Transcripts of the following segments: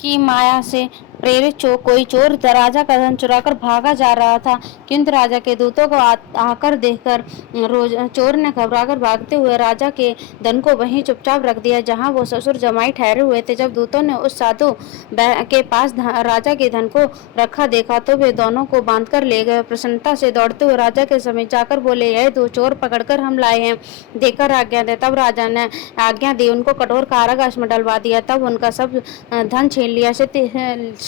की माया से प्रेरित कोई चोर राजा का धन चुराकर भागा जा रहा था, किंतु राजा के दूतों को आकर देखकर चोर ने घबराकर भागते हुए राजा के धन को वहीं चुपचाप रख दिया जहां वो ससुर जमाई ठहरे हुए थे। जब दूतों ने उस साधु के पास राजा के धन को रखा देखा तो वे दोनों को बांधकर ले गए। प्रसन्नता से दौड़ते हुए राजा के समीप जाकर बोले, यह दो चोर पकड़कर हम लाए हैं, देकर आज्ञा दे। तब राजा ने आज्ञा दी, उनको कठोर कारागार में डलवा दिया। तब उनका सब धन छीन लिया।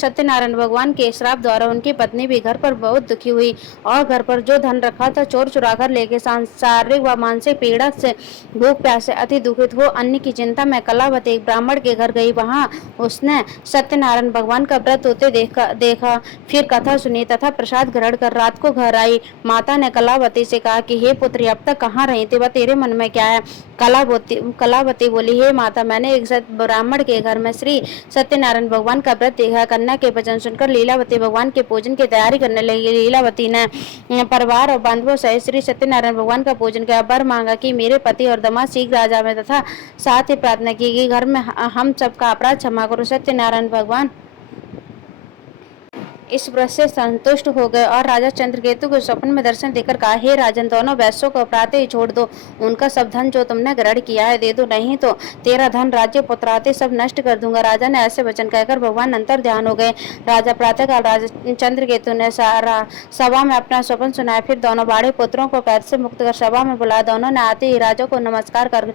सत्यनारायण भगवान के श्राप द्वारा उनकी पत्नी भी घर पर बहुत दुखी हुई और घर पर जो धन रखा था चोर चुराकर लेके शारीरिक व मानसिक पीड़ा से भूख प्यास से अति दुखित हो अन्न की चिंता में कलावती एक ब्राह्मण के घर गई। वहां उसने सत्यनारायण भगवान का व्रत होते देखा। फिर कथा सुनी तथा प्रसाद ग्रहण कर रात को घर आई। माता ने कलावती से कहा कि हे पुत्री, अब तक कहाँ रही थी, वह तेरे मन में क्या है? कलावती बोली, हे माता, मैंने एक ब्राह्मण के घर में श्री सत्यनारायण भगवान का व्रत देखा। कन्या के वचन सुनकर लीलावती भगवान के पूजन की तैयारी करने लगी। लीलावती ने परिवार और बांधवों सहित श्री सत्यनारायण भगवान का पूजन किया। वर मांगा कि मेरे पति और दामाद शीघ्र आ जावे तथा साथ ही प्रार्थना की कि घर में हम सबका अपराध क्षमा करो। सत्यनारायण भगवान इस व्रत से संतुष्ट हो गए और राजा चंद्रकेतु को स्वप्न में दर्शन देकर कहा, हे राजन, दोनों वैश्यों को प्रातः ही छोड़ दो। उनका सब धन जो तुमने ग्रहण किया है दे दो, नहीं तो तेरा धन राज्य पुत्राते सब नष्ट कर दूंगा। राजा ने ऐसे वचन कहकर भगवान अंतर ध्यान हो गए। राजा प्रातःकाल राजा चंद्रकेतु ने सभा में अपना स्वप्न सुनाया। फिर दोनों बड़े पुत्रों को कैद से मुक्त कर सभा में बुलाया। दोनों ने आते ही राजा को नमस्कार कर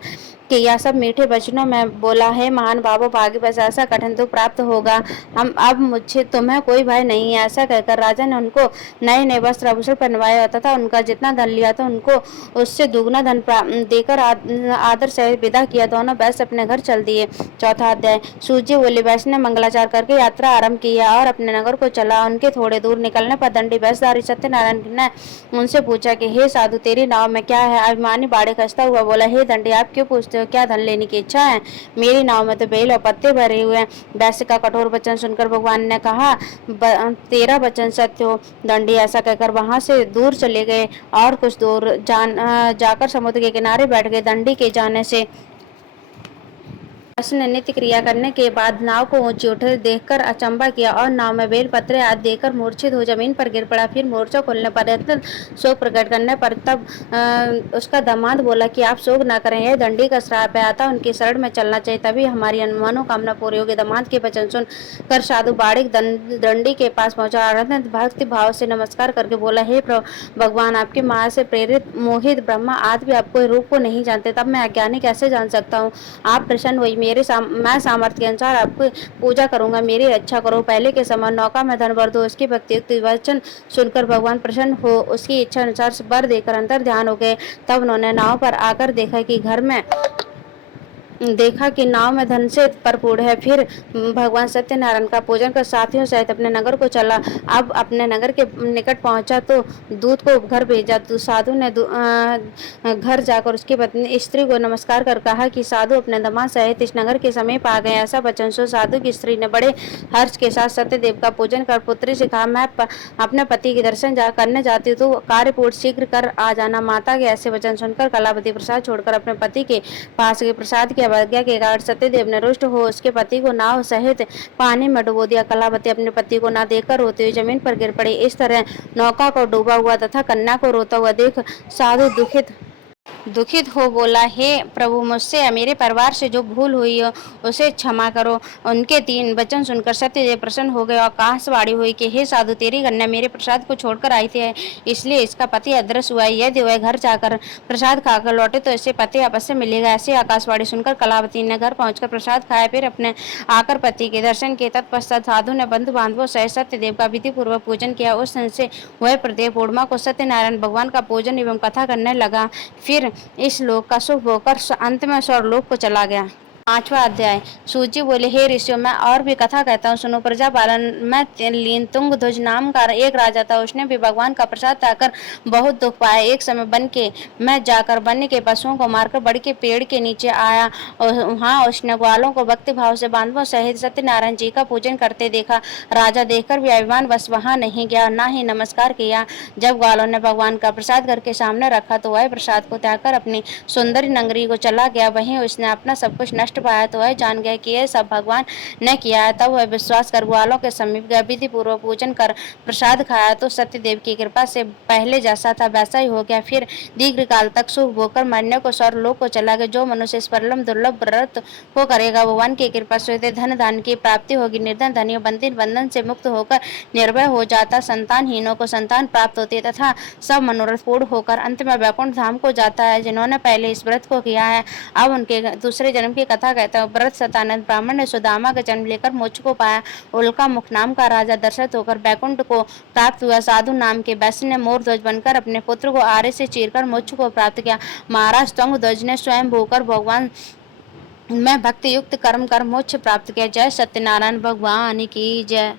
किया। सब मीठे वचनों में बोला, है महान बाबू, भाग्य बस ऐसा कठिन दुख प्राप्त होगा, हम अब मुझे तुम्हें कोई भय नहीं है। ऐसा कहकर राजा ने उनको नए नए वस्त्र आभूषण पहनवाया तथा उनका जितना धन लिया था उनको उससे दुगना धन देकर आदर से विदा किया। दोनों वैश्य अपने घर चल दिए। चौथा अध्याय। सूर्य बोले, वैश्य ने मंगलाचार करके यात्रा आरंभ किया और अपने नगर को चला। उनके थोड़े दूर निकलने पर दंडी वैश्यधारी सत्यनारायण ने उनसे पूछा कि हे साधु, तेरी नाव में क्या है? अभिमानी बाड़े खसता हुआ बोला, हे दंडी, आप क्यों पूछते हो? क्या धन लेने की इच्छा है? मेरी नाव में तो बेल और पत्ते भरे हुए हैं। वैश्य का कठोर वचन सुनकर भगवान ने कहा, तेरा वचन सत्य हो। दंडी ऐसा कहकर वहां से दूर चले गए और कुछ दूर जाकर समुद्र के किनारे बैठ गए। दंडी के जाने से ने नित्य क्रिया करने के बाद नाव को ऊंची उठे देखकर अचंबा किया और नाव में बेल पत्रे आदि देकर मूर्छित हो जमीन पर गिर पड़ा। फिर मोर्चा खोलने पर अत्यंत शोक प्रकट करने पर तब उसका दामाद बोला कि आप शोक न करें, यह दंडी का श्राप है, अतः उनकी शरण में चलना चाहिए, तभी हमारी मनोकामना पूरी होगी। दामाद के वचन सुन कर साधु बाड़िक दंडी के पास पहुंचा। अत्यंत भक्ति भाव से नमस्कार करके बोला, हे भगवान, आपकी माया से प्रेरित मोहित ब्रह्मा आदि भी आपको रूप को नहीं जानते, तब मैं अज्ञानी कैसे जान सकता हूँ? आप प्रसन्न हुई, मैं सामर्थ्य के अनुसार आपकी पूजा करूंगा, मेरी रक्षा करो। पहले के समान नौका में धन भर दो। उसकी भक्ति वचन सुनकर भगवान प्रसन्न हो उसकी इच्छा अनुसार वर देकर अंतर ध्यान हो गए। तब उन्होंने नाव पर आकर देखा कि नाव में धन से भरपूर है। फिर भगवान सत्यनारायण का पूजन कर साथियों सहित अपने नगर को चला। अब अपने नगर के निकट पहुंचा तो दूत को घर भेजा। तो साधु ने घर जाकर उसकी पत्नी स्त्री को नमस्कार कर कहा कि साधु अपने दामाद सहित इस नगर के समीप आ गए। ऐसा वचन सो साधु की स्त्री ने बड़े हर्ष के साथ सत्यदेव का पूजन कर पुत्री से कहा, मैं अपने पति के दर्शन करने जाती हूँ, तो कार्य पूर्ण शीघ्र कर आ जाना। माता के ऐसे वचन सुनकर कलावती प्रसाद छोड़कर अपने पति के पास गए। प्रसाद की अवज्ञा के कारण सत्यदेव ने रुष्ट हो उसके पति को नाव सहित पानी में डुबो दिया। कलावती अपने पति को न देखकर रोते हुए जमीन पर गिर पड़ी। इस तरह नौका को डूबा हुआ तथा कन्या को रोता हुआ देख साधु दुखित हो बोला, हे प्रभु, मुझसे या मेरे परिवार से जो भूल हुई हो उसे क्षमा करो। उनके तीन वचन सुनकर सत्यदेव प्रसन्न हो गए और आकाशवाणी हुई कि हे साधु, तेरी कन्या मेरे प्रसाद को छोड़कर आई थी, इसलिए इसका पति अदृश्य हुआ। यदि वह घर जाकर प्रसाद खाकर लौटे तो इससे पति अवश्य मिलेगा। ऐसी आकाशवाणी सुनकर कलावती ने घर पहुंचकर प्रसाद खाया, फिर अपने आकर पति के दर्शन किए। तत्पश्चात साधु ने बंधु बांधवों सहित सत्यदेव का विधि पूर्वक पूजन किया। उस दिन से वह प्रत्येक पूर्णिमा को सत्यनारायण भगवान का पूजन एवं कथा करने लगा। फिर इस लोक का सुख होकर अंत में स्वर्गलोक को चला गया। पांचवा अध्याय। सूची बोले, हे ऋषियों, मैं और भी कथा कहता हूँ, सुनो। प्रजापालन में लीन तुंगध्वज नाम का एक राजा था। उसने भी भगवान का प्रसाद पाकर बहुत दुख पाया। एक समय वन में जाकर वन्य के पशुओं को मारकर बड़े के पेड़ के नीचे आया। वहाँ उसने ग्वालों को भक्ति भाव से बांधवों सहित सत्यनारायण जी का पूजन करते देखा। राजा देखकर भी अभिमान बस वहाँ नहीं गया, न ही नमस्कार किया। जब ग्वालों ने भगवान का प्रसाद करके सामने रखा तो वह प्रसाद को त्याग कर अपनी सुंदरी नगरी को चला गया। वहीं उसने अपना सब कुछ नष्ट कष्ट पाया तो वह जान गया कि यह सब भगवान ने किया है। तब वह विश्वास कर ग्वालों के समीप गया, विधि पूर्वक पूजन कर प्रसाद खाया तो सत्यदेव की कृपा से पहले जैसा था वैसा ही हो गया। फिर दीर्घ काल तक सुख भोगकर मरने को स्वर्गलोक को चला गया। जो मनुष्य इस परम दुर्लभ व्रत को करेगा, भगवान की कृपा से धन दान की प्राप्ति होगी। निर्धन धनी बंधन से मुक्त होकर निर्भय हो जाता, संतानहीनों को संतान प्राप्त होती है तथा सब मनोरथ पूर्ण होकर अंत में वैकुंठ धाम को जाता है। जिन्होंने पहले इस व्रत को किया है, अब उनके दूसरे जन्म की कथा कहते हैं। व्रत सतानंद ब्राह्मण ने सुदामा का जन्म लेकर मोक्ष को पाया। उल्का मुख नाम का राजा दशरथ होकर बैकुंठ को प्राप्त हुआ। साधु नाम के वैश्य ने मोर ध्वज बनकर अपने पुत्र को आरे से चीरकर मोक्ष को प्राप्त किया। महाराज त्वंग ध्वज ने स्वयं भूकर भगवान में भक्ति युक्त कर्म कर मोक्ष प्राप्त किया। जय सत्यनारायण भगवान की जय।